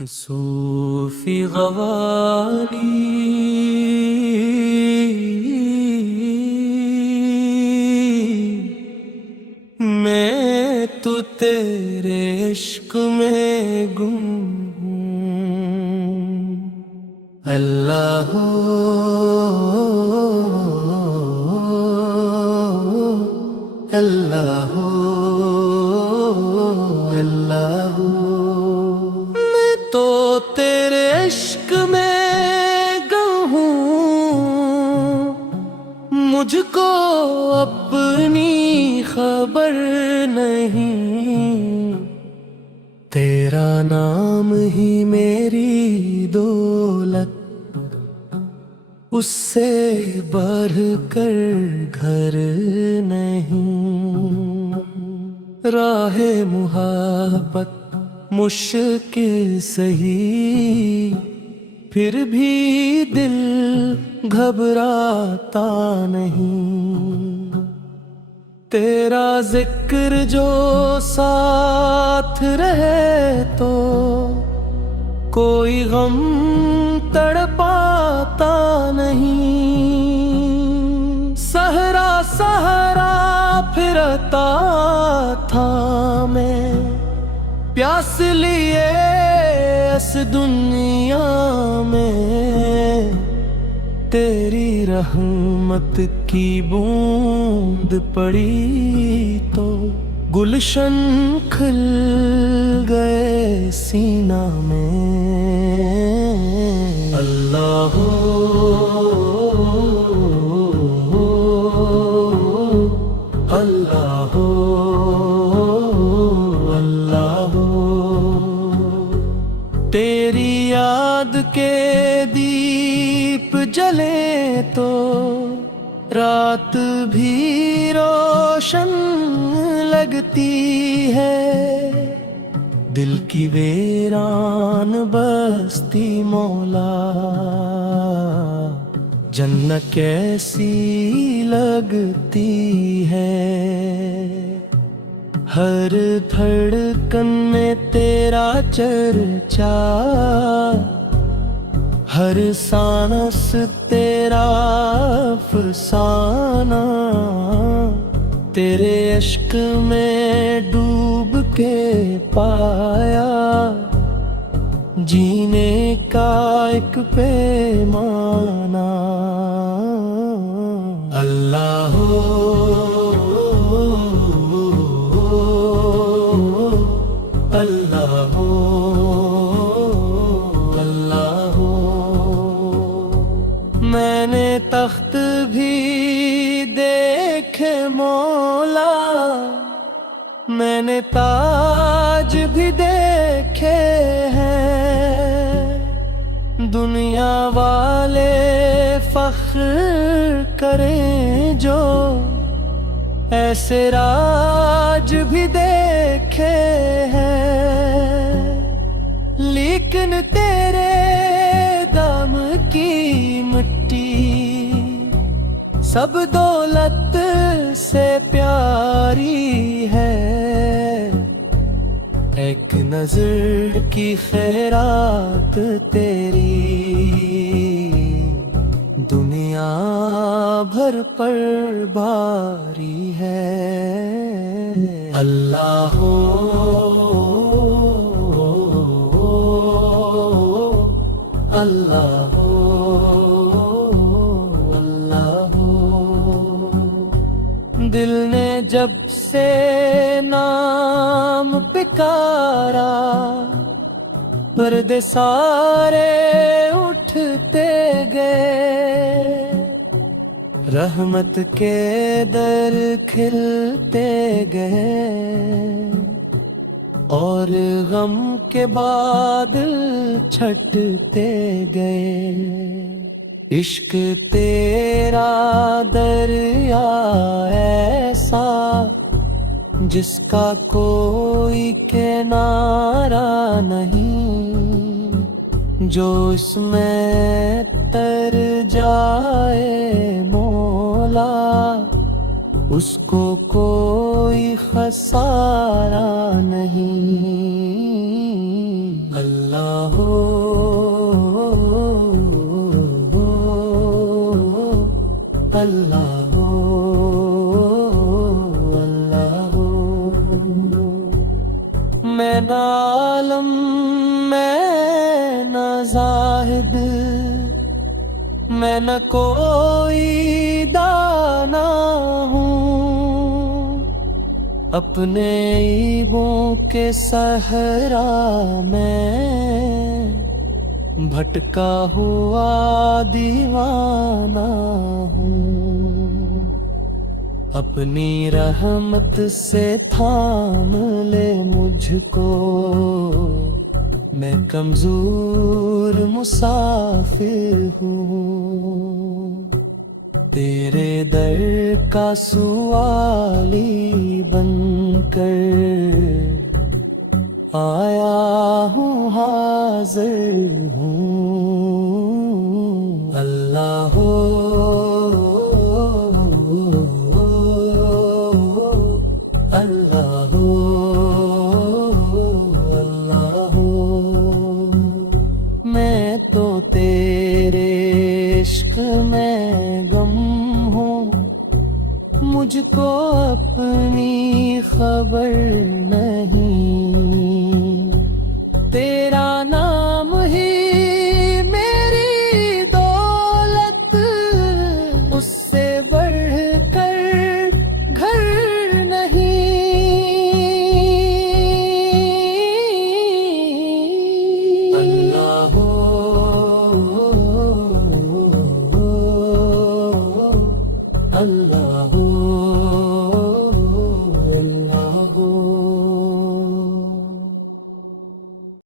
صوفی غوالی میں تو تیرے عشق میں گم ہوں۔ اللہ ہو اللہ ہو اللہ ہو، میں تو تیرے عشق میں گم ہوں، مجھ کو اپنی خبر نہیں، تیرا نام ہی میری دولت، اس سے بڑھ کر گھر نہیں، راہ محبت مشکل سہی، پھر بھی دل گھبراتا نہیں، تیرا ذکر جو ساتھ رہے تو کوئی غم تڑپاتا نہیں، صحرا صحرا پھرتا تھا میں پیاس لیے اس دنیا میں، تیری رحمت کی بوند پڑی تو گلشن کھل گئے سینہ میں، اللہ ہو اللہ ہو اللہ ہو، تیری یاد کے دیپ جلے تو رات بھی روشن لگتی ہے، دل کی ویران بستی مولا جنت کیسی لگتی ہے، ہر دھڑکن میں تیرا چرچا، ہر سانس تیرا افسانہ، تیرے عشق میں ڈوب کے پایا جینے کا ایک پیمانہ، اللہ ہو اللہ ہو اللہ ہو، میں نے تخت بھی دیکھے مولا، میں نے تاج بھی دیکھے ہیں، دنیا والے فخر کریں جو ایسے راج بھی دیکھے ہیں، لیکن تیرے دم کی مٹی سب دولت سے پیاری ہے، ایک نظر کی خیرات تیری دنیا بھر پر بھاری ہے، اللہ ہو اللہ ہو اللہ ہو، دل نے جب سے نام پکارا پردے سارے اٹھتے گئے، رحمت کے در کھلتے گئے، اور غم کے بادل چھٹتے گئے، عشق تیرا دریا ایسا جس کا کوئی کنارہ نہیں، جو اس میں تر جائے مولا اس کو کوئی خسارہ نہیں، اللہ ہو اللہ ہو اللہ ہو میں نہ عالم میں نہ زاہد میں نہ کوئی دانا ہوں اپنے عیبوں کے صحرا میں بھٹکا ہوا دیوانہ ہوں اپنی رحمت سے تھام لے مجھ کو میں کمزور مسافر ہوں تیرے در کا سوالی بن کر آیا ہوں حاضر ہوں اللہ ہو اللہ ہو اللہ ہو میں تو تیرے عشق میں گم ہوں مجھ کو اپنی خبر نہیں تیرا نام